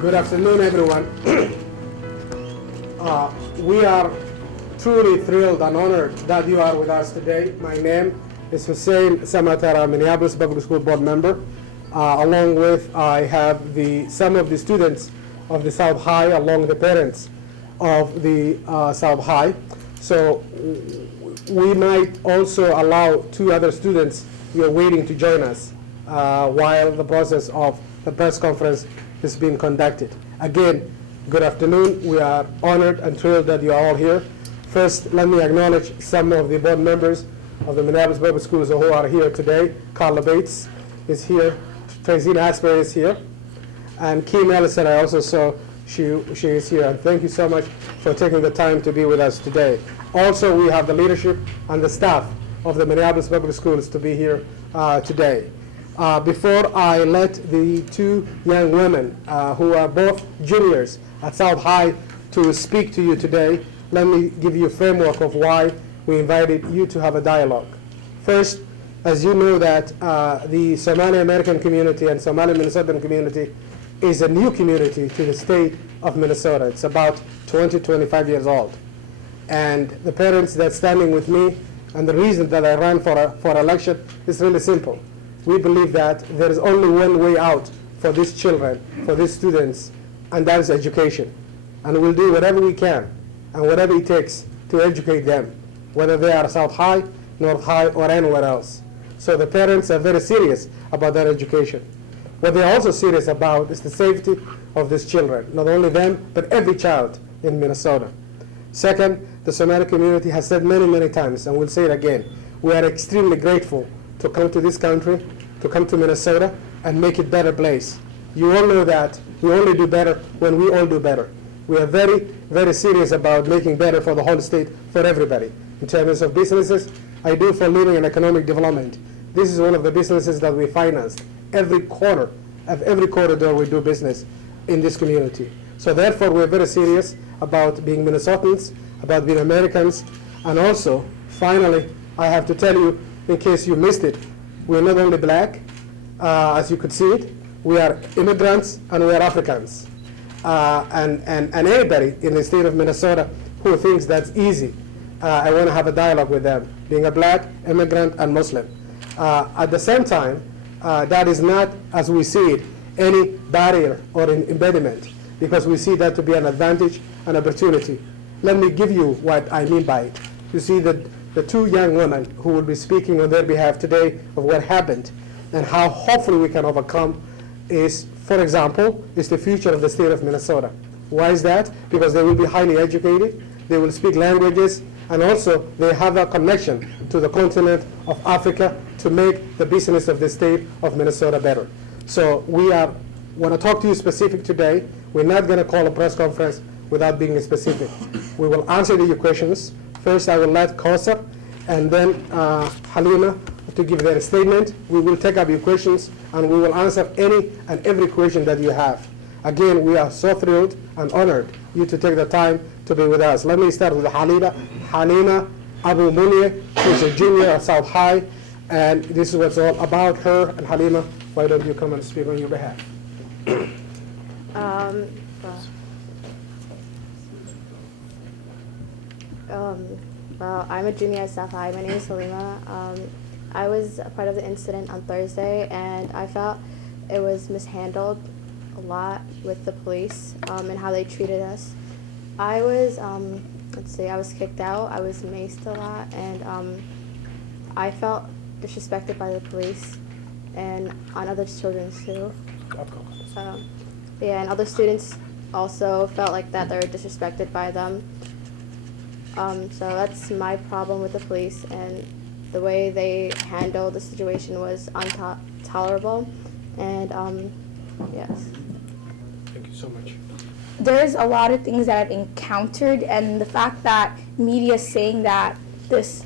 Good afternoon, everyone. We are truly thrilled and honored that you are with us today. My name is Hussein Samatara, Minneapolis Public School Board member. Along with, I have some of the students of the South High, along with the parents of the South High. So we might also allow two other students who are waiting to join us while the process of the press conference is being conducted. Again, good afternoon. We are honored and thrilled that you are all here. First, let me acknowledge some of the board members of the Minneapolis Public Schools who are here today. Carla Bates is here. Tracy Asper is here. And Kim Ellison, I also saw she is here. And thank you so much for taking the time to be with us today. Also, we have the leadership and the staff of the Minneapolis Public Schools to be here today. Before I let the two young women who are both juniors at South High to speak to you today, let me give you a framework of why we invited you to have a dialogue. First, as you know that the Somali American community and Somali Minnesotan community is a new community to the state of Minnesota. It's about 20, 25 years old. And the parents that's standing with me, and the reason that I ran for election is really simple. We believe that there is only one way out for these children, for these students, and that is education. And we'll do whatever we can and whatever it takes to educate them, whether they are South High, North High, or anywhere else. So the parents are very serious about their education. What they're also serious about is the safety of these children, not only them, but every child in Minnesota. Second, the Somali community has said many, many times, and we'll say it again, we are extremely grateful to come to this country, to come to Minnesota, and make it a better place. You all know that we only do better when we all do better. We are very, very serious about making better for the whole state, for everybody. In terms of businesses, I do for living and economic development. This is one of the businesses that we financed. Every corner of every corridor we do business in this community. So therefore, we're very serious about being Minnesotans, about being Americans, and also, finally, I have to tell you, in case you missed it, we're not only black, as you could see it, we are immigrants and we are Africans. And anybody in the state of Minnesota who thinks that's easy, I want to have a dialogue with them, being a black, immigrant, and Muslim. At the same time, that is not, as we see it, any barrier or an impediment, because we see that to be an advantage and opportunity. Let me give you what I mean by it. You see that the two young women who will be speaking on their behalf today of what happened and how hopefully we can overcome is, for example, is the future of the state of Minnesota. Why is that? Because they will be highly educated, they will speak languages, and also they have a connection to the continent of Africa to make the business of the state of Minnesota better. So we want to talk to you specific today. We're not going to call a press conference without being specific. We will answer your questions. First, I will let Kausar and then Halima to give their statement. We will take up your questions and we will answer any and every question that you have. Again, we are so thrilled and honored you to take the time to be with us. Let me start with Halima Abu Munia, who's a junior at South High, and this is what's all about her. And Halima, why don't you come and speak on your behalf? Well, I'm a junior at South High. My name is Halima. I was a part of the incident on Thursday, and I felt it was mishandled a lot with the police and how they treated us. I was, I was kicked out. I was maced a lot, and I felt disrespected by the police and on other children too. And other students also felt like that they were disrespected by them. So that's my problem with the police, and the way they handled the situation was intolerable. And yes. Thank you so much. There's a lot of things that I've encountered, and the fact that media is saying that this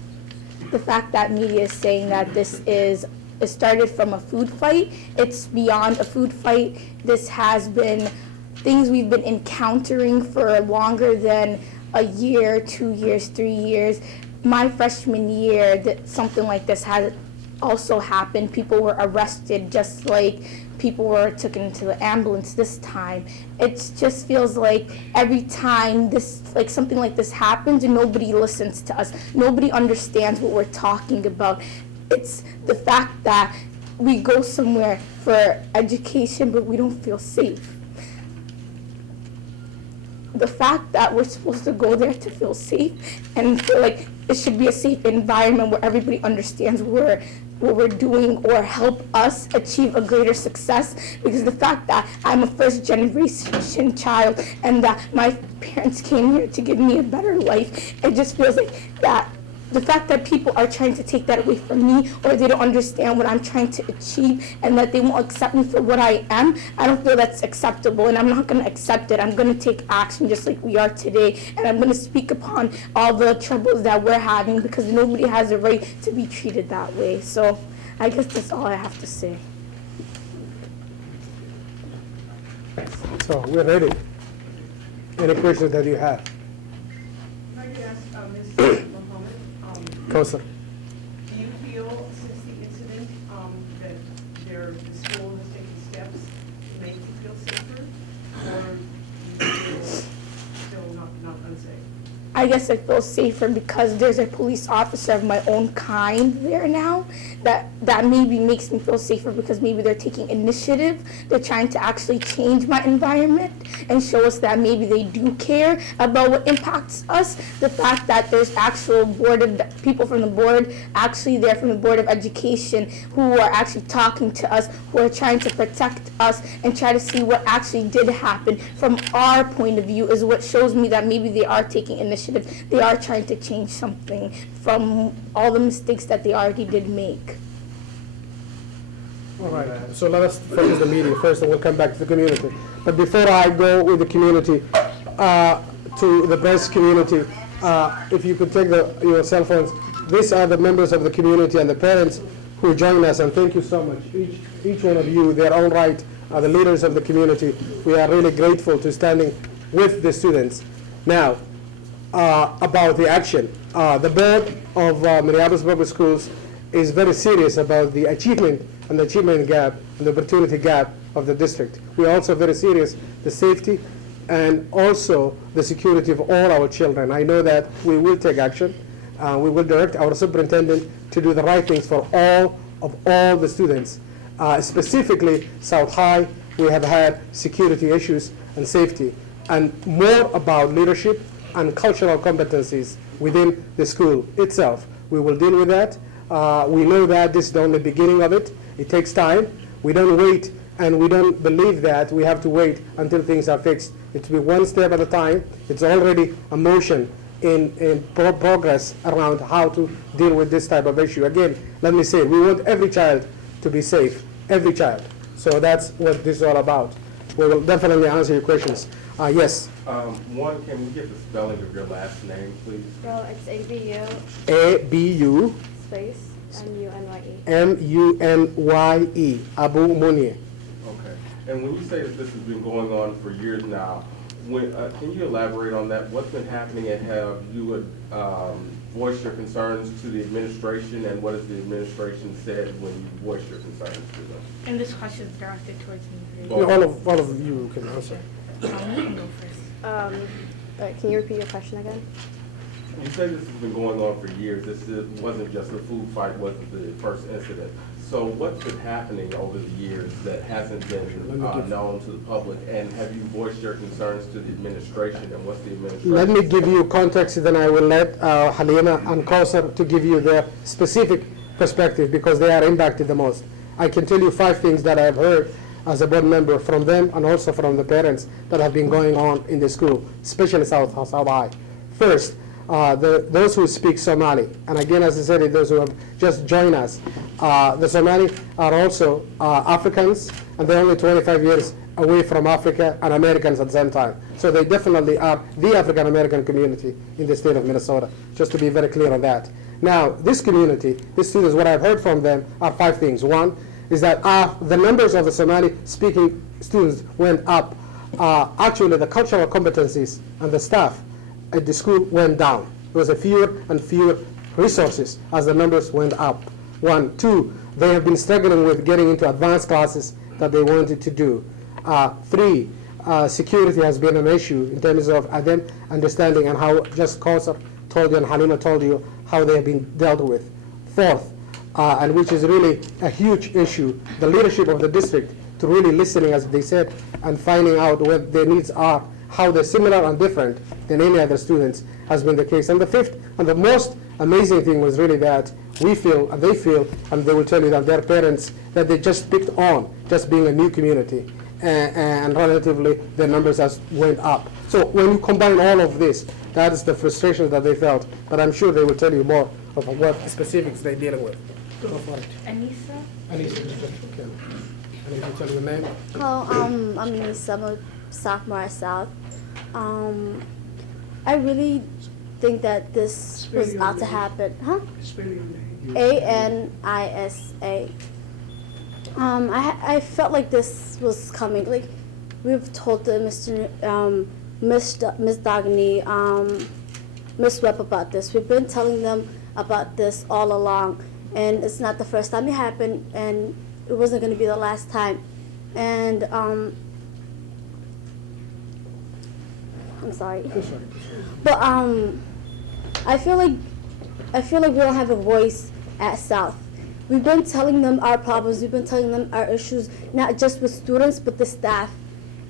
is it started from a food fight. It's beyond a food fight. This has been things we've been encountering for longer than a year, 2 years, 3 years. My freshman year, something like this has also happened. People were arrested just like people were taken into the ambulance this time. It just feels like every time something like this happens, nobody listens to us. Nobody understands what we're talking about. It's the fact that we go somewhere for education, but we don't feel safe. The fact that we're supposed to go there to feel safe and feel like it should be a safe environment where everybody understands what we're doing or help us achieve a greater success, because the fact that I'm a first generation child and that my parents came here to give me a better life, it just feels like that the fact that people are trying to take that away from me, or they don't understand what I'm trying to achieve, and that they won't accept me for what I am, I don't feel that's acceptable, and I'm not going to accept it. I'm going to take action just like we are today, and I'm going to speak upon all the troubles that we're having, because nobody has a right to be treated that way. So I guess that's all I have to say. So we're ready. Any questions that you have? If I could ask Ms. Mohammed, Kauser. do you feel since the incident that the school has taken steps to make you feel safer, or do you feel still not unsafe? I guess I feel safer because there's a police officer of my own kind there now. That maybe makes me feel safer, because maybe they're taking initiative. They're trying to actually change my environment and show us that maybe they do care about what impacts us. The fact that there's actual people from the board, actually there from the Board of Education, who are actually talking to us, who are trying to protect us and try to see what actually did happen from our point of view, is what shows me that maybe they are taking initiative. They are trying to change something from all the mistakes that they already did make. All right, so let us focus the meeting first, and we'll come back to the community. But before I go with the community, to the press community, if you could take your cell phones. These are the members of the community and the parents who join us, and thank you so much. Each one of you, they're all right, are the leaders of the community. We are really grateful to standing with the students. Now, about the action. The board of Minneapolis Public Schools is very serious about the achievement and the achievement gap and the opportunity gap of the district. We are also very serious the safety and also the security of all our children. I know that we will take action. We will direct our superintendent to do the right things for all the students. Specifically, South High, we have had security issues and safety, and more about leadership and cultural competencies within the school itself. We will deal with that. We know that this is the only beginning of it. It takes time. We don't wait, and we don't believe that we have to wait until things are fixed. It will be one step at a time. It's already a motion in progress around how to deal with this type of issue. Again, let me say, we want every child to be safe, every child. So that's what this is all about. We will definitely answer your questions. Yes? One, can we get the spelling of your last name, please? So it's ABU A-B-U space M-U-N-Y-E. M-U-N-Y-E, Abu Munir. Okay. And when you say that this has been going on for years now, can you elaborate on that? What's been happening, and have you voiced your concerns to the administration, and what has the administration said when you voiced your concerns to them? And this question is directed towards me. All of you can answer. You can go first. Can you repeat your question again? You say this has been going on for years. This wasn't just the food fight, wasn't the first incident. So what's been happening over the years that hasn't been known to the public? And have you voiced your concerns to the administration, and what's the administration? Let me give you context, then I will let Halima and Kausar to give you their specific perspective, because they are impacted the most. I can tell you 5 things that I have heard as a board member from them, and also from the parents, that have been going on in the school, especially South High. First, those who speak Somali, and again, as I said, those who have just joined us, the Somali are also Africans, and they're only 25 years away from Africa and Americans at the same time. So they definitely are the African American community in the state of Minnesota, just to be very clear on that. Now, this community, these students, what I've heard from them are 5 things. One is that the numbers of the Somali speaking students went up. Actually, the cultural competencies and the staff at the school went down. There was a fewer and fewer resources as the numbers went up. 1. 2, they have been struggling with getting into advanced classes that they wanted to do. Three, security has been an issue in terms of them understanding and how just Kausar told you and Halima told you how they have been dealt with. Fourth, and which is really a huge issue, the leadership of the district to really listening, as they said, and finding out what their needs are, how they're similar and different than any other students has been the case. And the fifth, and the most amazing thing was really that we feel, and they feel, and they will tell you that their parents, that they just picked on just being a new community, and relatively their numbers has went up. So when you combine all of this, that is the frustration that they felt. But I'm sure they will tell you more of what specifics they're dealing with. Go for it. Anissa? Anissa, just okay. And if you tell your name. Hello, I'm Anissa, I'm a sophomore at South. I really think that this was out to happen. Huh? ANISA. I felt like this was coming. Like we've told the Miss Dagny, Miss Webb about this. We've been telling them about this all along, and it's not the first time it happened, and it wasn't going to be the last time. And I'm sorry. But I feel like we don't have a voice at South. We've been telling them our problems. We've been telling them our issues, not just with students, but the staff.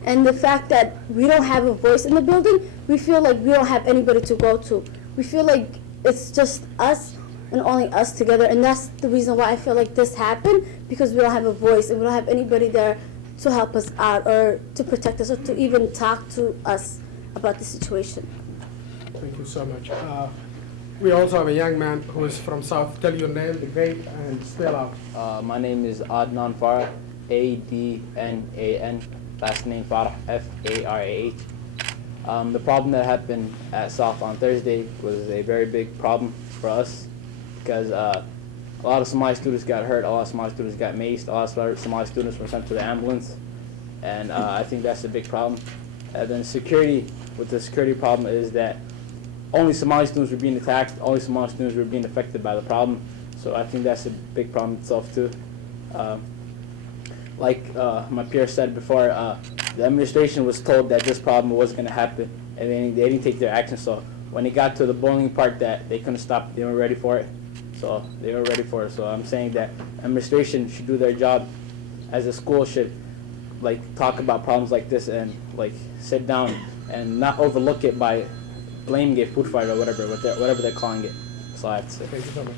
And the fact that we don't have a voice in the building, we feel like we don't have anybody to go to. We feel like it's just us and only us together. And that's the reason why I feel like this happened, because we don't have a voice and we don't have anybody there to help us out or to protect us or to even talk to us about the situation. Thank you so much. We also have a young man who is from South. Tell your name, the grade, and spell out. My name is Adnan Farah, Adnan, last name Farah, Farah. The problem that happened at South on Thursday was a very big problem for us because a lot of Somali students got hurt, a lot of Somali students got maced, a lot of Somali students were sent to the ambulance, and I think that's a big problem. And then the security problem is that only Somali students were being attacked, only Somali students were being affected by the problem, so I think that's a big problem itself too. Like my peer said before, the administration was told that this problem wasn't going to happen, and they didn't take their action. So when it got to the bullying part, that they couldn't stop, they weren't ready for it. So they were ready for it. So I'm saying that administration should do their job, as a school should, like talk about problems like this and like sit down and not overlook it by blaming it food fight or whatever they're calling it. That's all I have to say. Thank you so much.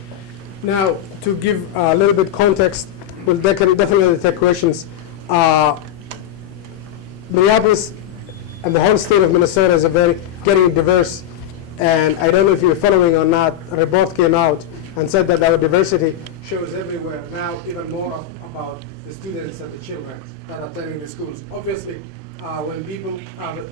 Now, to give a little bit context, we'll definitely take questions. Minneapolis and the whole state of Minnesota is getting diverse, and I don't know if you're following or not. A report came out and said that our diversity shows everywhere now, even more about the students and the children that are attending the schools. Obviously, when people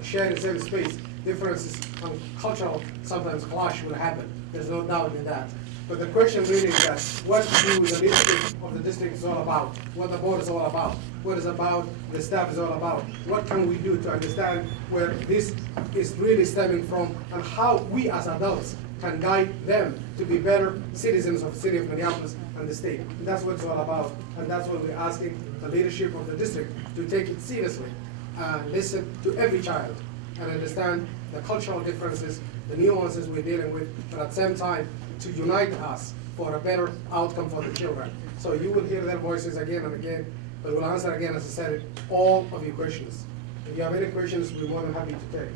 share the same space, differences on cultural sometimes clash will happen. There's no doubt in that. But the question really is that what do the leadership of the district is all about, what the board is all about, what is about the staff is all about. What can we do to understand where this is really stemming from and how we as adults can guide them to be better citizens of the city of Minneapolis and the state. And that's what it's all about. And that's what we're asking the leadership of the district to take it seriously and listen to every child and understand the cultural differences, the nuances we're dealing with, but at the same time to unite us for a better outcome for the children. So you will hear their voices again and again, but we'll answer again, as I said, all of your questions. If you have any questions, we're more than happy to take.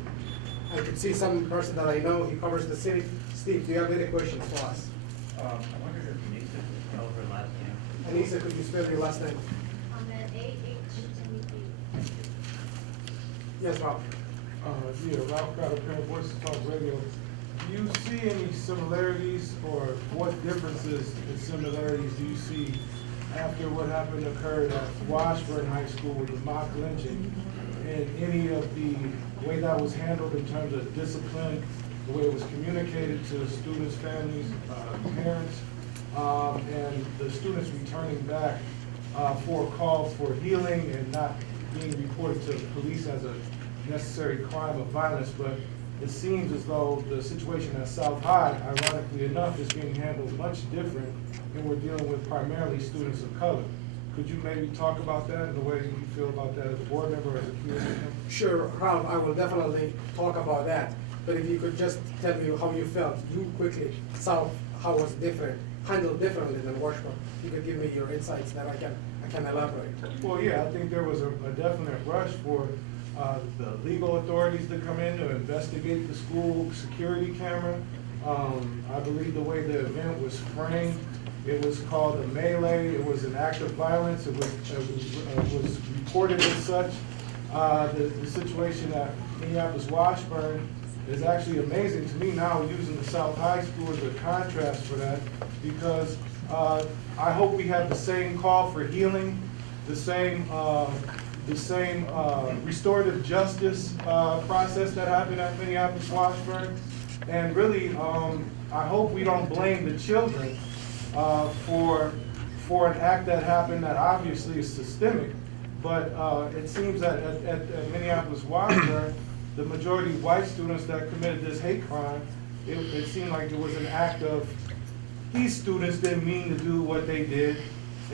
I could see some person that I know, he covers the city. Steve, do you have any questions for us? I wonder if Anissa could spell her last name. Anissa, could you spell your last name? Yes, Rob. Yeah, Ralph Crowder, Parent Voices Talk Radio. Do you see any similarities, or what differences and similarities do you see after what happened occurred at Washburn High School with the mock lynching, and any of the way that was handled in terms of discipline, the way it was communicated to students, families, parents, and the students returning back for calls for healing and not being reported to police as a necessary crime of violence? But it seems as though the situation at South High, ironically enough, is being handled much different, and we're dealing with primarily students of color. Could you maybe talk about that and the way you feel about that as a board member or as a community member? Sure, Ralph, I will definitely talk about that, but if you could just tell me how you felt, you quickly, South, how was different, handled differently than Washburn. You could give me your insights that I can elaborate. Well, yeah, I think there was a definite rush for the legal authorities to come in to investigate the school security camera. I believe the way the event was framed, it was called a melee, it was an act of violence, it was reported as such. The situation at Minneapolis Washburn is actually amazing to me now, using the South High School as a contrast for that, because I hope we have the same call for healing, the same restorative justice process that happened at Minneapolis Washburn. And really, I hope we don't blame the children for an act that happened that obviously is systemic. But it seems that at Minneapolis Washburn, the majority white students that committed this hate crime, it seemed like it was an act of, these students didn't mean to do what they did.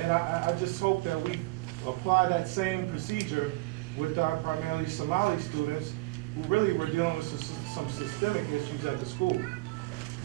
And I just hope that we apply that same procedure with our primarily Somali students who really were dealing with some systemic issues at the school.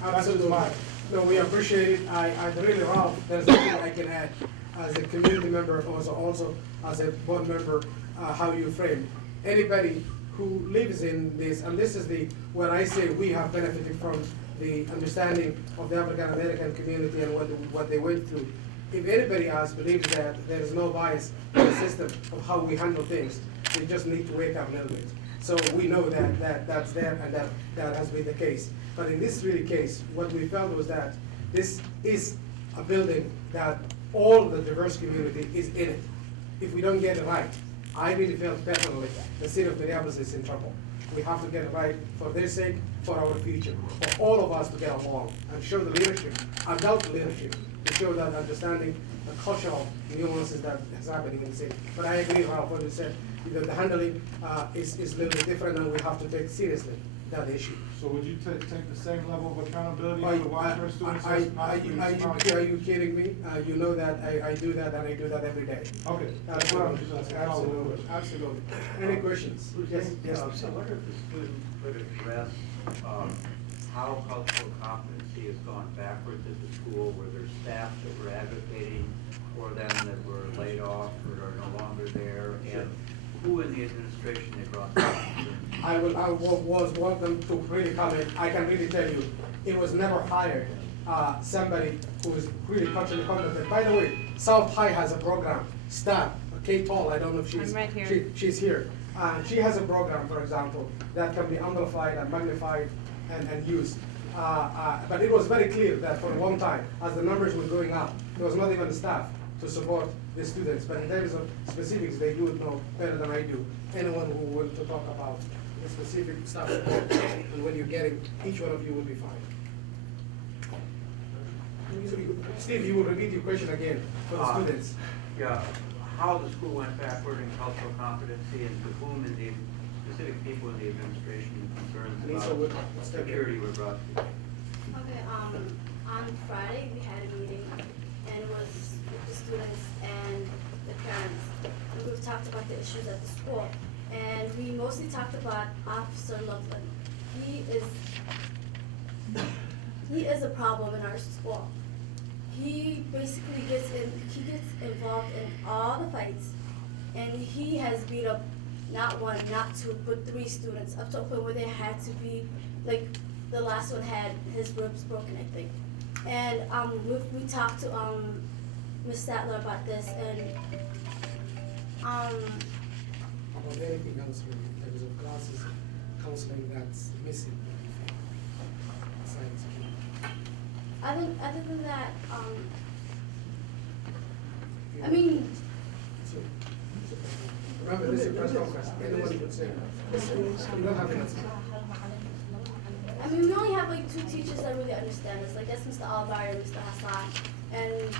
That's just Absolutely. my. No, we appreciate it. I really, Ralph, there's nothing I can add as a community member, also as a board member, how you frame. Anybody who lives in this, and this is when I say we have benefited from the understanding of the African American community and what they went through. If anybody else believes that there is no bias in the system of how we handle things, they just need to wake up a little bit. So we know that's there and that has been the case. But in this really case, what we felt was that this is a building that all the diverse community is in it. If we don't get it right, I really felt personally the city of Minneapolis is in trouble. We have to get it right for their sake, for our future, for all of us to get along and show the leadership, adult leadership, to show that understanding the cultural nuances that is happening in the city. But I agree, Ralph, what you said, the handling is a little bit different, and we have to take seriously that issue. So would you take the same level of accountability Are for the Washburn students? are you kidding me? You know that I do that, and I do that every day. Okay, that's what I'm just asking. Absolutely, absolutely. Any questions? Yes, yes. I wonder if the student could address how cultural competency has gone backwards at the school, where there's staff that were advocating for them that were laid off or are no longer there, and who in the administration they brought them? I was welcome to really comment. I can really tell you, it was never hired somebody who is really culturally competent. By the way, South High has a program, staff, Kate Hall, I don't know if she's. I'm right here. She's here. She has a program, for example, that can be amplified and magnified and used. But it was very clear that for a long time, as the numbers were going up, there was not even staff to support the students. But in terms of specifics, they do it know better than I do. Anyone who wants to talk about the specific staff support and when you're getting, each one of you will be fine. Steve, you will repeat your question again for the students. Yeah, how the school went backward in cultural competency, and to whom in the specific people in the administration concerns Lisa, about what's that? security were brought to. Okay, on Friday, we had a meeting, and it was with the students and the parents. And we talked about the issues at the school, and we mostly talked about Officer Loveland. He is a problem in our school. He basically gets involved in all the fights, and he has beat up not one, not two, but 3 students, up to a point where they had to be, like, the last one had his ribs broken, I think. And we talked to Ms. Statler about this, and About anything else in terms of classes, counseling that's missing. Besides, other than that, I mean, remember, this is a press conference. Anyone can say, you don't have an answer. I mean, we only have like 2 teachers that really understand us. Like that's Mr. Alibari and Mr. Hassan. And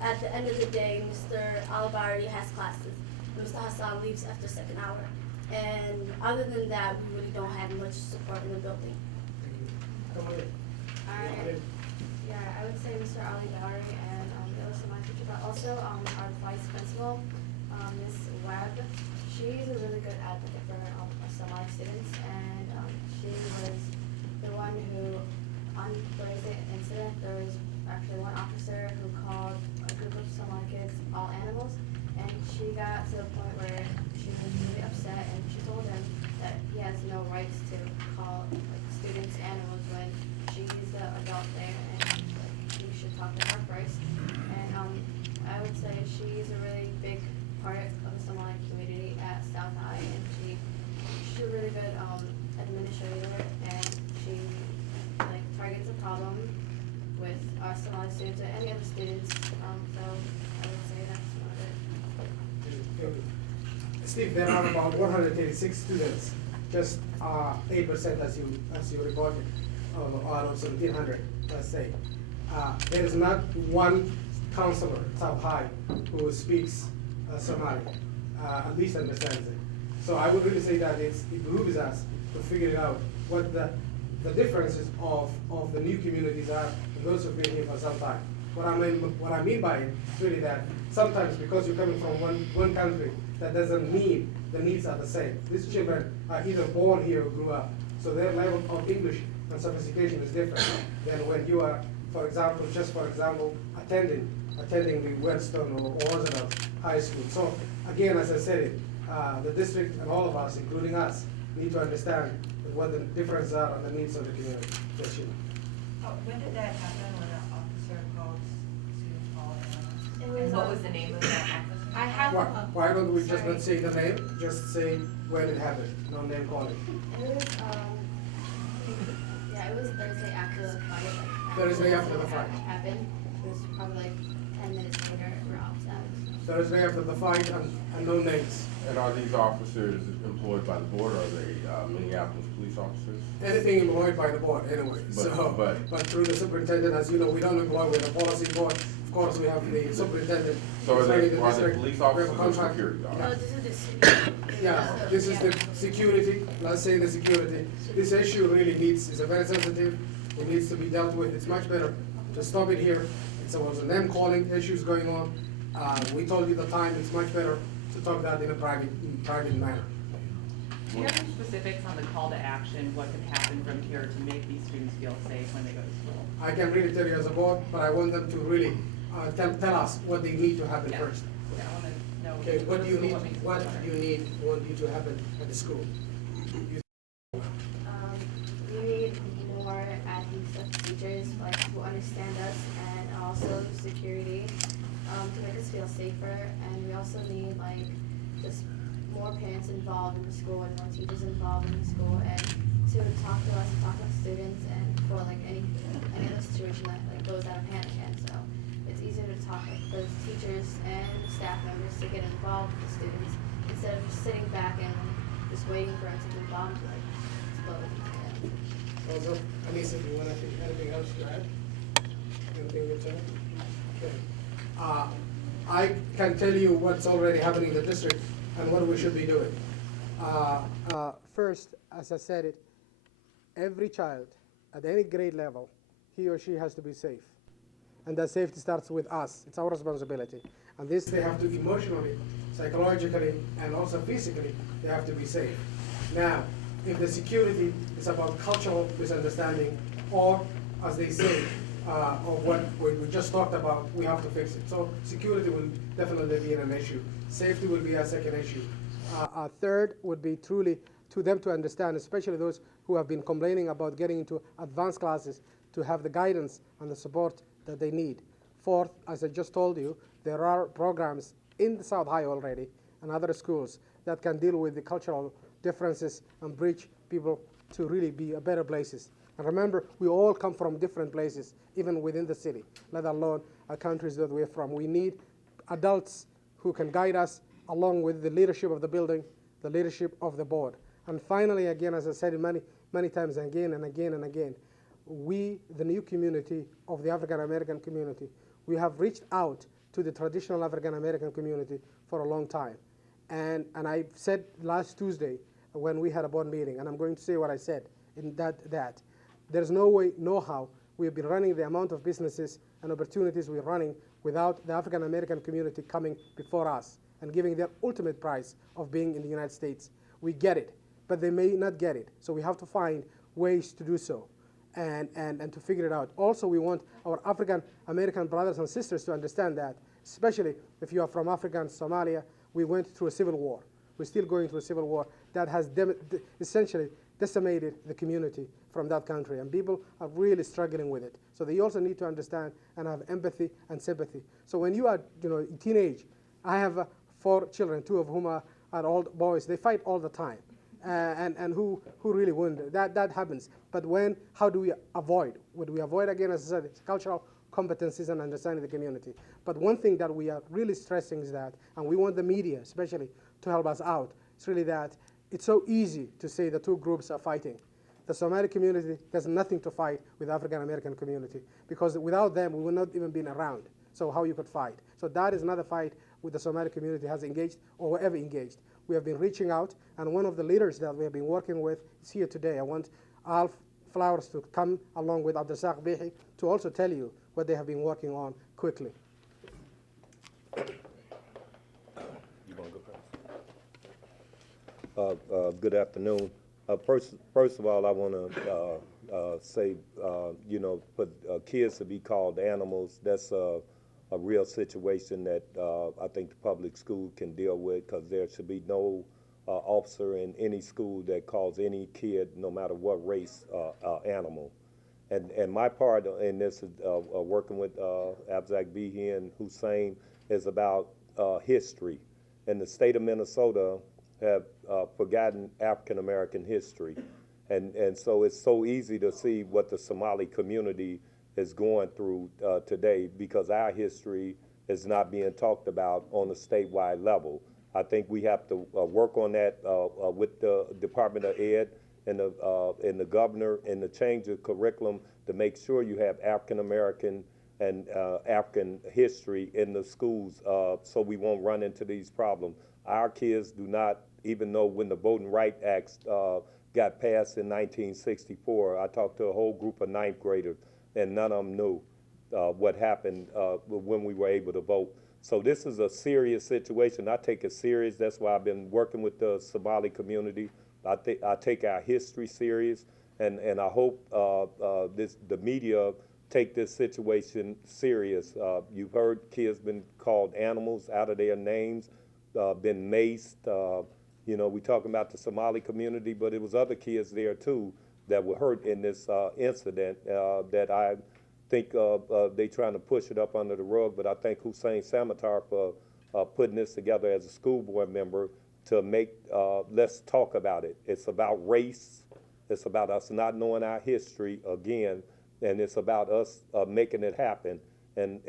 at the end of the day, Mr. Alibari has classes. Mr. Hassan leaves after 2nd hour. And other than that, we really don't have much support in the building. Thank you. Come on in. Yeah, I would say Mr. Ali Bowery and the other Somali teacher, but also our vice principal, Miss Webb. She's a really good advocate for our Somali students, and she was the one who, on Thursday incident, there was actually one officer who called a group of Somali kids all animals, and she got to the point where she was really upset, and she told him that he has no rights to call like students animals when she's the adult there, and like, he should talk to her first. And I would say she's a really big part of the Somali community at South High, and she's a really good administrator, and she like targets a problem with our Somali students or any other students. So I would say that's one of it. Steve, there are about 186 students, just 8% as you reported, out of 1,700, let's say. There is not one counselor at South High who speaks Somali, at least understands it. So I would really say that it behooves us to figure out what the differences of the new communities are and those who've been here for some time. What I mean by it is really that sometimes because you're coming from one country, that doesn't mean the needs are the same. These children are either born here or grew up, so their level of English and sophistication is different than when you are, for example, attending the Wellstone or Orzanon High School. So again, as I said, the district and all of us, including us, need to understand what the differences are and the needs of the community. Yes, Sheila. When did that happen, when an officer called students all animals? It was, And what was the name of that officer? I have Why don't we just sorry. not say the name, just say when it happened, no name calling. It was yeah, it was Thursday after the fight. Like, Thursday after the fight. Happened. It was probably like 10 minutes later. We're outside. Thursday after the fight and no names. And are these officers employed by the board, or are they Minneapolis police officers? Anything employed by the board anyway. But through the superintendent, as you know, we don't employ with the policy board. Of course, we have the superintendent. So are running they the police district. We have a officers or contract. security No, officers? this is the city. Yeah, this is the security, let's say the security. This issue really is very sensitive. It needs to be dealt with. It's much better to stop it here. It was a name calling issues going on. We told you the time. It's much better to talk that in a private manner. Do you have any specifics on the call to action, what can happen from here to make these students feel safe when they go to school? I can really tell you as a board, but I want them to really tell us what they need to happen Yeah. first. Yeah, I want to know. Okay, what do you need, makes it what better. do you need, want you to happen at the school? We need more adhesive teachers, like who understand us, and also security to make us feel safer. And we also need like just more parents involved in the school and more teachers involved in the school, and to talk to us, talk to the students, and for like any other situation that like goes out of hand again. So it's easier to talk with those teachers and staff members to get involved with the students instead of just sitting back and just waiting for it to move on to like explode. Yeah. Also, Anissa, do you want anything else to add? Anything to add? Okay. I can tell you what's already happening in the district and what we should be doing. First, as I said it, every child at any grade level, he or she has to be safe. And that safety starts with us. It's our responsibility. And this, they have to emotionally, psychologically, and also physically, they have to be safe. Now, if the security is about cultural misunderstanding, or, as they say, of what we just talked about, we have to fix it. So security will definitely be an issue. Safety will be a second issue. A third would be truly to them to understand, especially those who have been complaining about getting into advanced classes, to have the guidance and the support that they need. Fourth, as I just told you, there are programs in the South High already and other schools that can deal with the cultural differences and bridge people to really be a better places. And remember, we all come from different places, even within the city, let alone countries that we're from. We need adults who can guide us along with the leadership of the building, the leadership of the board. And finally, again, as I said many times again and again and again, we, the new community of the African American community, we have reached out to the traditional African American community for a long time. And I said last Tuesday when we had a board meeting, and I'm going to say what I said in that there's no way, no how, we've been running the amount of businesses and opportunities we're running without the African American community coming before us and giving their ultimate price of being in the United States. We get it, but they may not get it. So we have to find ways to do so and to figure it out. Also, we want our African American brothers and sisters to understand that, especially if you are from Africa and Somalia, we went through a civil war. We're still going through a civil war that has essentially decimated the community from that country, and people are really struggling with it. So they also need to understand and have empathy and sympathy. So when you are, in teenage, I have 4 children, 2 of whom are old boys. They fight all the time, and who really win? That happens. But how do we avoid? Would we avoid, again, as I said, it's cultural competencies and understanding the community. But one thing that we are really stressing is that, and we want the media especially to help us out, it's really that it's so easy to say the 2 groups are fighting. The Somali community has nothing to fight with the African American community, because without them we would not even been around. So how you could fight? So that is another fight with the Somali community has engaged or whoever engaged. We have been reaching out, and one of the leaders that we have been working with is here today. I want Alf Flowers to come along with Abdulrazak Bihi to also tell you what they have been working on quickly. You want to go first? Good afternoon. First of all, I want to say, for kids to be called animals, that's a real situation that I think the public school can deal with, because there should be no officer in any school that calls any kid, no matter what race, animal. And my part in this is working with Abzak Bihi and Hussein is about history. And the state of Minnesota have forgotten African American history. And so it's so easy to see what the Somali community is going through today, because our history is not being talked about on a statewide level. I think we have to work on that with the Department of Ed and the governor, and to change the curriculum to make sure you have African American and African history in the schools, so we won't run into these problems. Our kids do not even know when the Voting Rights Act got passed in 1964. I talked to a whole group of 9th graders, and none of them knew what happened when we were able to vote. So this is a serious situation. I take it serious. That's why I've been working with the Somali community. I take our history serious, and I hope the media take this situation serious. You've heard kids been called animals out of their names, been maced. We talking about the Somali community, but it was other kids there too that were hurt in this incident that I think they trying to push it up under the rug. But I thank Hussein Samatar for putting this together as a school board member to make, let's talk about it. It's about race. It's about us not knowing our history again, and it's about us making it happen and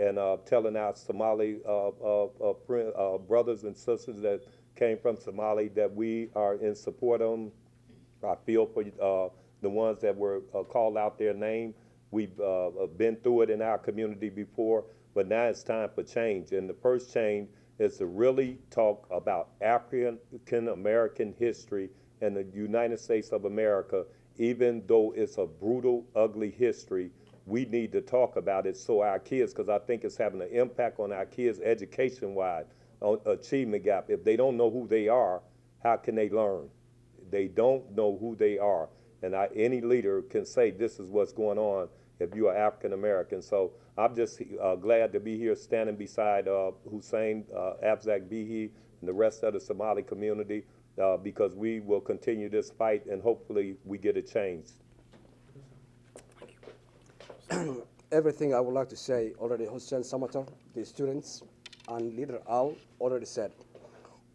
telling our Somali brothers and sisters that came from Somalia that we are in support of them. I feel for the ones that were called out their name. We've been through it in our community before, but now it's time for change. And the first change is to really talk about African American history in the United States of America. Even though it's a brutal, ugly history, we need to talk about it so our kids, because I think it's having an impact on our kids education-wide, on achievement gap. If they don't know who they are, how can they learn? They don't know who they are. And any leader can say this is what's going on if you are African American. So I'm just glad to be here standing beside Hussein, Abzak Bihi, and the rest of the Somali community, because we will continue this fight and hopefully we get it changed. Everything I would like to say already Hussein Samatar, the students, and Leader Al already said.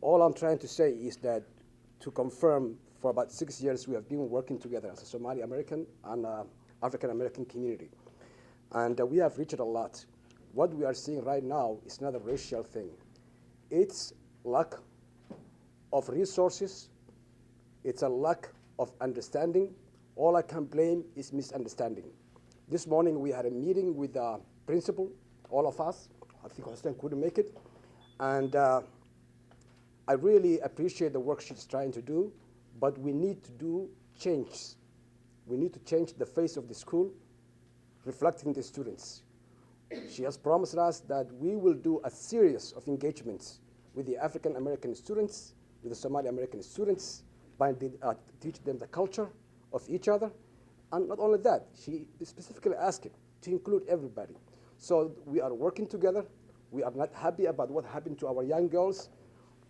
All I'm trying to say is that to confirm, for about 6 years we have been working together as a Somali American and African American community. And we have reached a lot. What we are seeing right now is not a racial thing. It's lack of resources. It's a lack of understanding. All I can blame is misunderstanding. This morning we had a meeting with the principal, all of us. I think Hussein couldn't make it. And I really appreciate the work she's trying to do, but we need to do change. We need to change the face of the school, reflecting the students. She has promised us that we will do a series of engagements with the African American students, with the Somali American students, by teach them the culture of each other. And not only that, she specifically asked to include everybody. So we are working together. We are not happy about what happened to our young girls,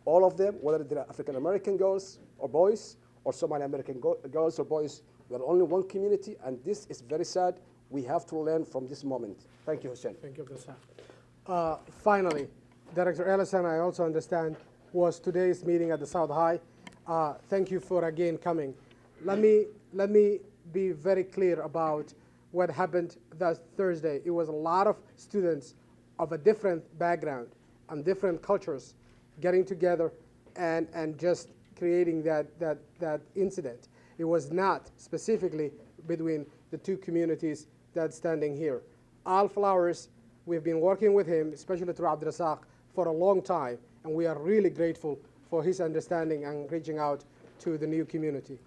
all of them, whether they're African American girls or boys, or Somali American girls or boys. We are only one community, and this is very sad. We have to learn from this moment. Thank you, Hussein. Thank you, Abdul. Finally, Director Ellison, I also understand, was today's meeting at the South High. Thank you for again coming. Let me be very clear about what happened that Thursday. It was a lot of students of a different background and different cultures getting together and just creating that incident. It was not specifically between the two communities that's standing here. Al Flowers, we've been working with him, especially through Abdurrazak, for a long time, and we are really grateful for his understanding and reaching out to the new community.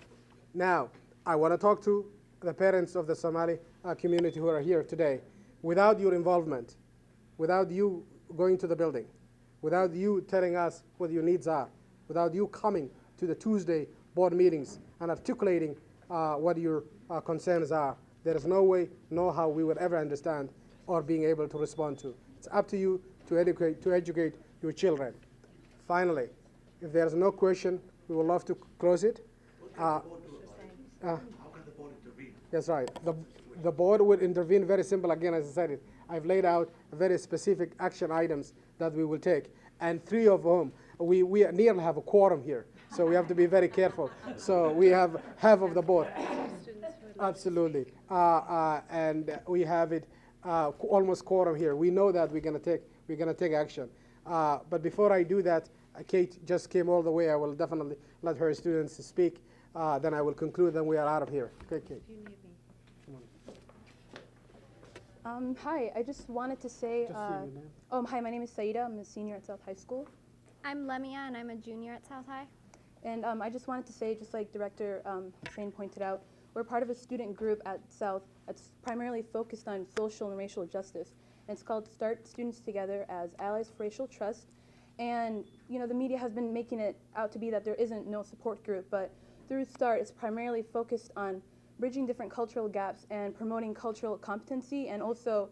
Now, I want to talk to the parents of the Somali community who are here today. Without your involvement, without you going to the building, without you telling us what your needs are, without you coming to the Tuesday board meetings and articulating what your concerns are, there is no way, no how we would ever understand or being able to respond to. It's up to you to educate your children. Finally, if there's no question, we would love to close it. How can the board intervene? That's right. The board would intervene very simple. Again, as I said it, I've laid out very specific action items that we will take, and 3 of them, we nearly have a quorum here, so we have to be very careful. So we have half of the board. Absolutely. And we have it almost quorum here. We know that we're gonna take action. But before I do that, Kate just came all the way. I will definitely let her students speak. Then I will conclude, then we are out of here. Okay, Kate. Hi, I just wanted to say, hi, my name is Saida. I'm a senior at South High School. I'm Lemia, and I'm a junior at South High. And I just wanted to say, just like Director Hussein pointed out, we're part of a student group at South that's primarily focused on social and racial justice. And it's called Start Students Together as Allies for Racial Trust. And the media has been making it out to be that there isn't no support group, but through START, it's primarily focused on bridging different cultural gaps and promoting cultural competency, and also,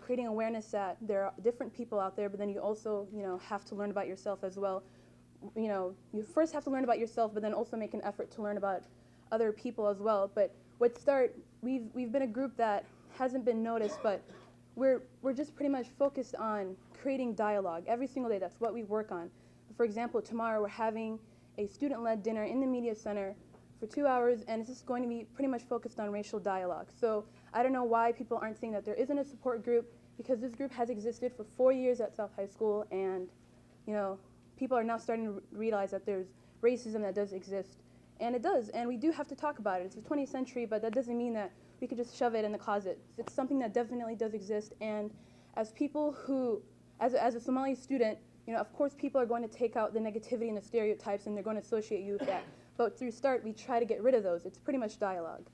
creating awareness that there are different people out there, but then you also, have to learn about yourself as well. You first have to learn about yourself, but then also make an effort to learn about other people as well. But with START, we've been a group that hasn't been noticed, but we're just pretty much focused on creating dialogue every single day. That's what we work on. For example, tomorrow we're having a student-led dinner in the media center for 2 hours, and it's just going to be pretty much focused on racial dialogue. So I don't know why people aren't saying that there isn't a support group, because this group has existed for 4 years at South High School, and people are now starting to realize that there's racism that does exist, and it does, and we do have to talk about it. It's the 20th century, but that doesn't mean that we could just shove it in the closet. It's something that definitely does exist, and as people who, as a Somali student, of course people are going to take out the negativity and the stereotypes, and they're going to associate you with that. But through START, we try to get rid of those. It's pretty much dialogue.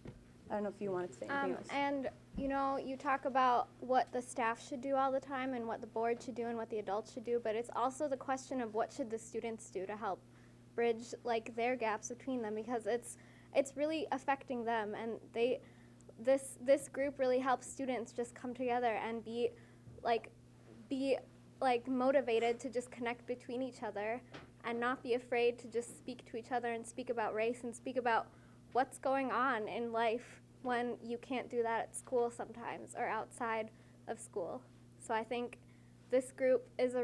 I don't know if you wanted to say anything else. And, you talk about what the staff should do all the time and what the board should do and what the adults should do, but it's also the question of what should the students do to help bridge, their gaps between them, because it's really affecting them, and this group really helps students just come together and be motivated to just connect between each other and not be afraid to just speak to each other and speak about race and speak about what's going on in life when you can't do that at school sometimes or outside of school. So I think this group is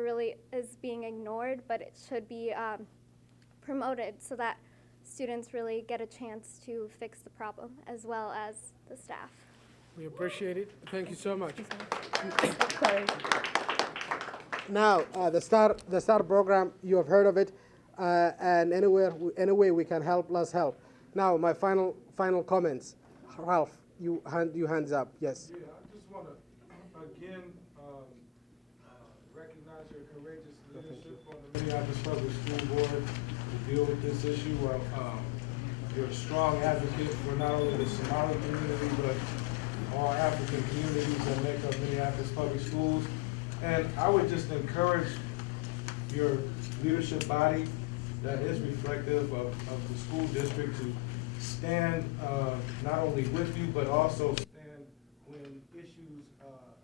being ignored, but it should be promoted so that students really get a chance to fix the problem as well as the staff. We appreciate it. Thank you so much. Sorry. Now, the STAR program, you have heard of it, and any way we can help, let's help. Now, my final comments. Ralph, you hands up. Yes. Yeah, I just want to again recognize your courageous leadership on the Minneapolis Public School Board to deal with this issue. You're a strong advocate for not only the Somali community, but all African communities that make up Minneapolis Public Schools. And I would just encourage your leadership body that is reflective of the school district to stand not only with you, but also stand when issues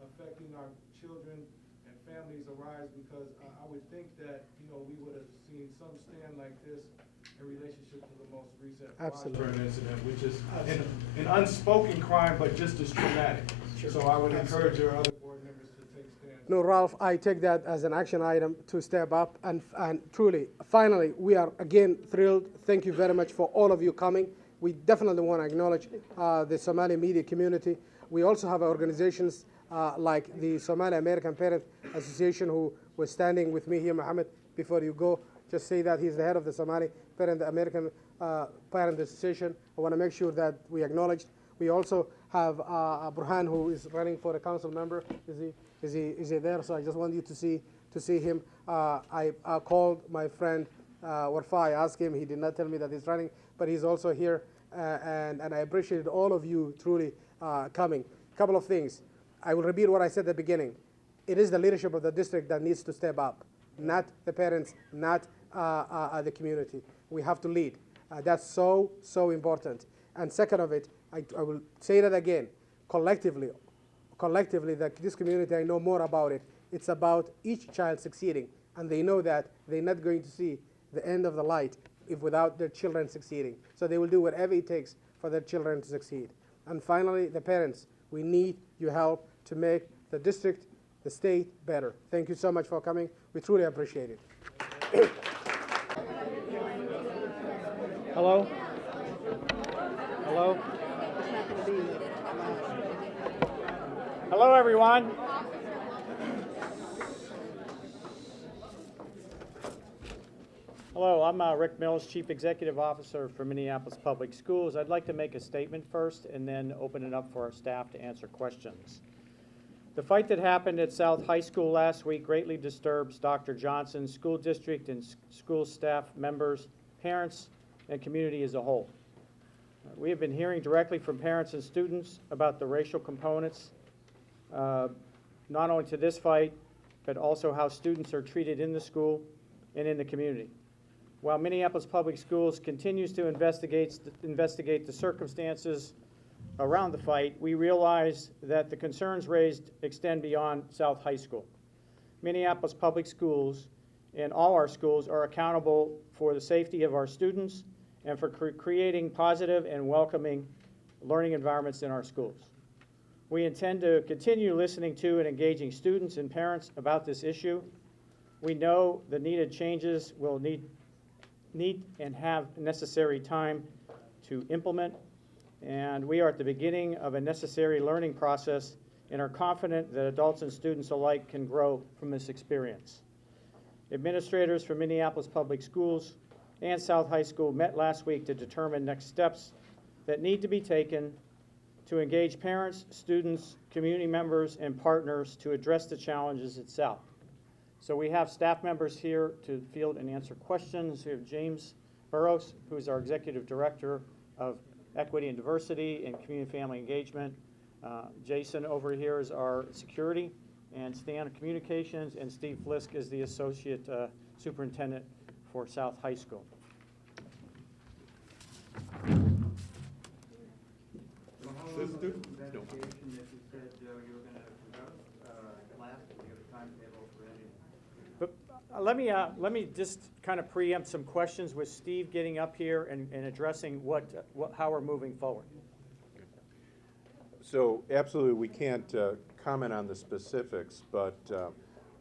affecting our children and families arise, because I would think that, you know, we would have seen some stand like this in relationship to the most recent Washburn incident, which is an unspoken crime, but just as traumatic. So I would encourage your other board members to take stands. No, Ralph, I take that as an action item to step up. And truly, finally, we are again thrilled. Thank you very much for all of you coming. We definitely want to acknowledge the Somali media community. We also have organizations like the Somali American Parent Association, who was standing with me here. Mohammed, before you go, just say that he's the head of the Somali American Parent Association. I want to make sure that we acknowledge. We also have Burhan, who is running for a council member. Is he there? So I just want you to see him. I called my friend Warfa. I asked him. He did not tell me that he's running, but he's also here. And I appreciate all of you truly coming. Couple of things. I will repeat what I said at the beginning. It is the leadership of the district that needs to step up, not the parents, not the community. We have to lead. That's so important. And second of it, I will say that again, collectively, this community, I know more about it. It's about each child succeeding, and they know that they're not going to see the end of the light without their children succeeding. So they will do whatever it takes for their children to succeed. And finally, the parents, we need your help to make the district, the state better. Thank you so much for coming. We truly appreciate it. Hello? Hello? Hello, everyone. Hello, I'm Rick Mills, Chief Executive Officer for Minneapolis Public Schools. I'd like to make a statement first and then open it up for our staff to answer questions. The fight that happened at South High School last week greatly disturbs Dr. Johnson, school district and school staff members, parents, and community as a whole. We have been hearing directly from parents and students about the racial components, not only to this fight, but also how students are treated in the school and in the community. While Minneapolis Public Schools continues to investigate the circumstances around the fight, we realize that the concerns raised extend beyond South High School. Minneapolis Public Schools and all our schools are accountable for the safety of our students and for creating positive and welcoming learning environments in our schools. We intend to continue listening to and engaging students and parents about this issue. We know the needed changes will need and have necessary time to implement, and we are at the beginning of a necessary learning process and are confident that adults and students alike can grow from this experience. Administrators from Minneapolis Public Schools and South High School met last week to determine next steps that need to be taken to engage parents, students, community members, and partners to address the challenges at South. So we have staff members here to field and answer questions. We have James Burrows, who's our Executive Director of Equity and Diversity and Community Family Engagement. Jason over here is our Security, and Stan Communications, and Steve Flisk is the Associate Superintendent for South High School. Investigation that you said you were going to conduct last, do you have a timetable for any? But let me just kind of preempt some questions with Steve getting up here and addressing how we're moving forward. So absolutely, we can't comment on the specifics, but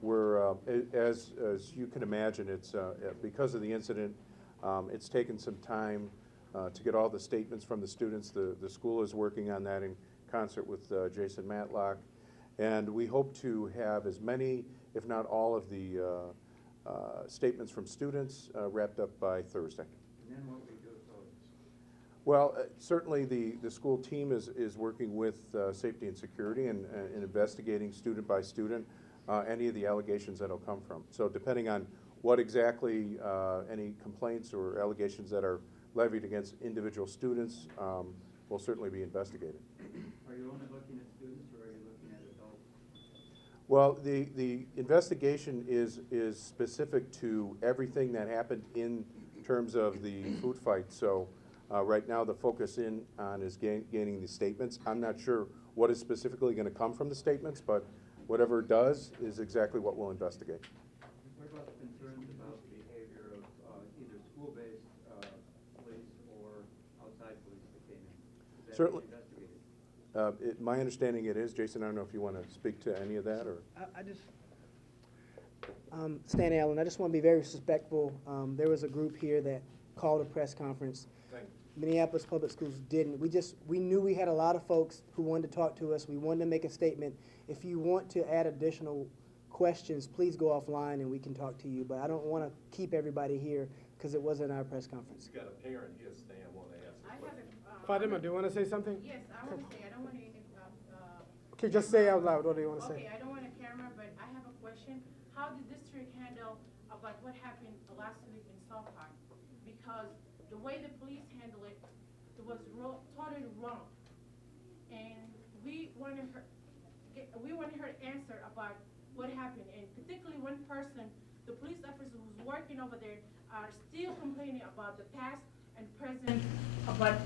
we're as you can imagine, it's because of the incident. It's taken some time to get all the statements from the students. The school is working on that in concert with Jason Matlock, and we hope to have as many, if not all, of the statements from students wrapped up by Thursday. And then what we do with those? Well, certainly the school team is working with safety and security and investigating student by student any of the allegations that will come from. So depending on what exactly any complaints or allegations that are levied against individual students will certainly be investigated. Are you only looking at Well, the investigation is specific to everything that happened in terms of the food fight. So right now, the focus on is gaining the statements. I'm not sure what is specifically going to come from the statements, but whatever it does is exactly what we'll investigate. What about the concerns about the behavior of either school-based police or outside police that came in? Is that Certainly. being investigated? My understanding it is. Jason, I don't know if you want to speak to any of that, or? I just, Stan Allen, I just want to be very respectful. There was a group here that called a press conference. Minneapolis Public Schools didn't. We knew we had a lot of folks who wanted to talk to us. We wanted to make a statement. If you want to add additional questions, please go offline and we can talk to you. But I don't want to keep everybody here because it wasn't our press conference. You got a parent here, Stan, want to ask a question. Fatima, do you want to say something? Yes, I want to say, I don't want to, Okay, just say out loud, what do you want to say? okay, I don't want a camera, but I have a question. How did district handle about what happened last week in South Park? Because the way the police handled it, it was totally wrong. And we wanted her to answer about what happened. And particularly one person, the police officer who's working over there, are still complaining about the past and present about,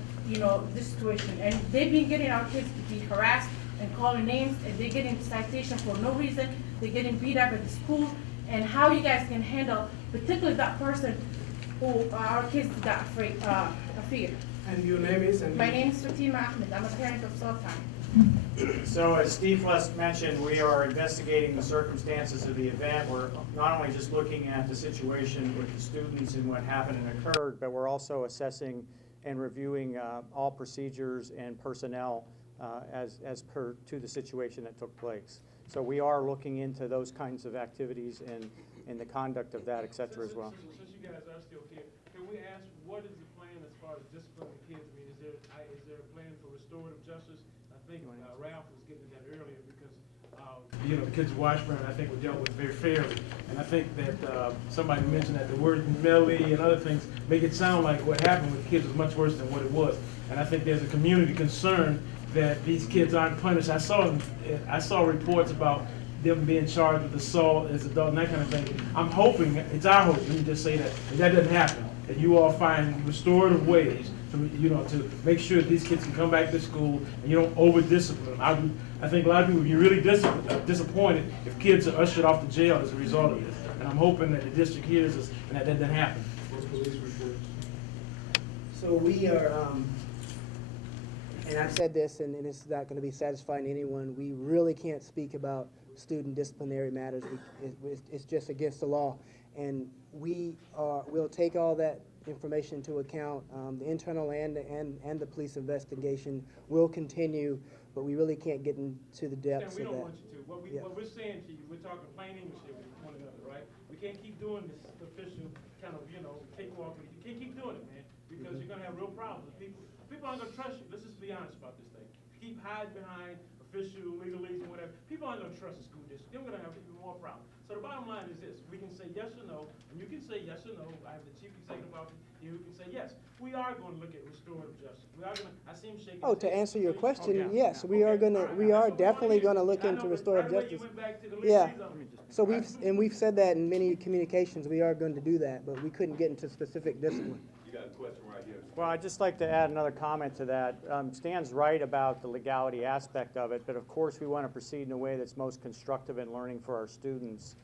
this situation. And they've been getting our kids to be harassed and calling names, and they're getting citations for no reason. They're getting beat up at the school. And how you guys can handle, particularly that person who our kids got afraid. And your name is? My name is Fatima Ahmed. I'm a parent of Sultan. So as Steve West mentioned, we are investigating the circumstances of the event. We're not only just looking at the situation with the students and what happened and occurred, but we're also assessing and reviewing all procedures and personnel as per to the situation that took place. So we are looking into those kinds of activities and the conduct of that, et cetera, as well. Since you guys are still here, can we ask what is the plan as far as disciplining kids? I mean, is there a plan for restorative justice? I think Ralph was getting at that earlier because, the kids of Washburn, I think, were dealt with very fairly. And I think that somebody mentioned that the word melly and other things make it sound like what happened with kids was much worse than what it was. And I think there's a community concern that these kids aren't punished. I saw reports about them being charged with assault as adults and that kind of thing. I'm hoping, it's our hope, let me just say that doesn't happen. That you all find restorative ways to make sure that these kids can come back to school and you don't over-discipline them. I think a lot of people would be really disappointed if kids are ushered off to jail as a result of this. And I'm hoping that the district hears us and that doesn't happen. So we are, and I've said this, and it's not going to be satisfying to anyone, we really can't speak about student disciplinary matters. It's just against the law. And we'll take all that information into account. The internal and the police investigation will continue, but we really can't get into the depths of that. We don't want you to. What we're saying to you, we're talking plain English here with one another, right? We can't keep doing this official kind of, cakewalk. You can't keep doing it, man, because you're gonna have real problems. People aren't gonna trust you. Let's just be honest about this thing. Keep hiding behind official legalese and whatever. People aren't gonna trust the school district. They're gonna have even more problems. So the bottom line is this: we can say yes or no, and you can say yes or no. I have the chief executive officer here who can say yes. We are going to look at restorative justice. We are going to. I see him shaking. Oh, to answer your question, yes, we are definitely gonna look into restorative justice. Yeah. So we've said that in many communications. We are going to do that, but we couldn't get into specific discipline. You got a question right here. Well, I'd just like to add another comment to that. Stan's right about the legality aspect of it, but of course we want to proceed in a way that's most constructive in learning for our students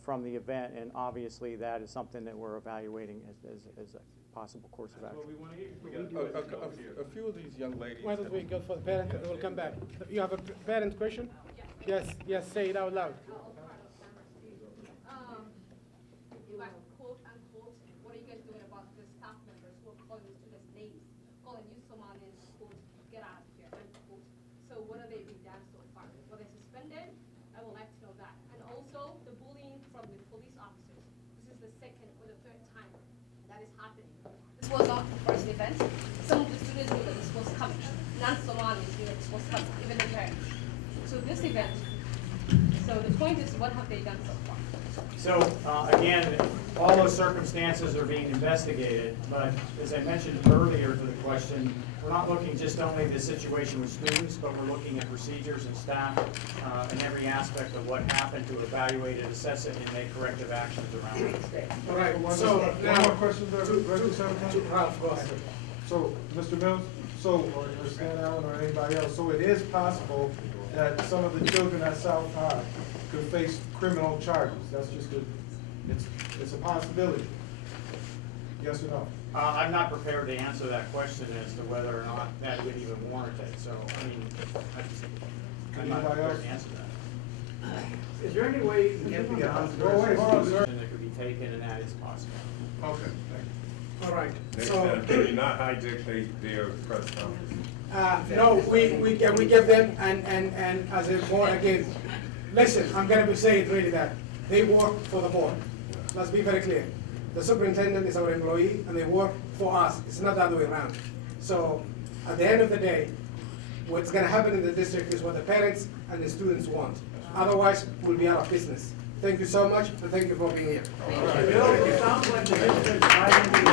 from the event, and obviously that is something that we're evaluating as a possible course of action. A few of these young ladies. Why don't we go for the parent and we'll come back. You have a parent question? Yes, say it out loud. Like, quote unquote, what are you guys doing about the staff members who are calling the students names, calling you Somalians, quote, get out of here, unquote. So what are they being done so far? Were they suspended? I would like to know that. And also the bullying from the police officers. This is the second or the third time that is happening. This was not the first event. Some of the students knew that this was coming. Non-Somalis knew that this was coming, even the parents. So this event So the point is, what have they done so far? So, again, all those circumstances are being investigated, but as I mentioned earlier to the question, we're not looking just only at the situation with students, but we're looking at procedures and staff and every aspect of what happened to evaluate it, assess it, and make corrective actions around it. All right, so one more question, Director Serafin? Ralph, go ahead. So, Mr. Mills, or Stan Allen or anybody else, so it is possible that some of the children at South High could face criminal charges? That's just it's a possibility. Yes or no? I'm not prepared to answer that question as to whether or not that would even warrant it, so, I mean, I'm not prepared to answer that. Is there any way you can get beyond? Oh, wait, hold on, sir. That could be taken, and that is possible. Okay, thank you. All right, Next so. time, can you not hijack their press conference? No, we give them, and as a board, again, listen, I'm gonna be saying really that they work for the board. Let's be very clear. The superintendent is our employee, and they work for us. It's not the other way around. So, at the end of the day, what's gonna happen in the district is what the parents and the students want. Otherwise, we'll be out of business. Thank you so much, and thank you for being here. Bill, it sounds like the district might be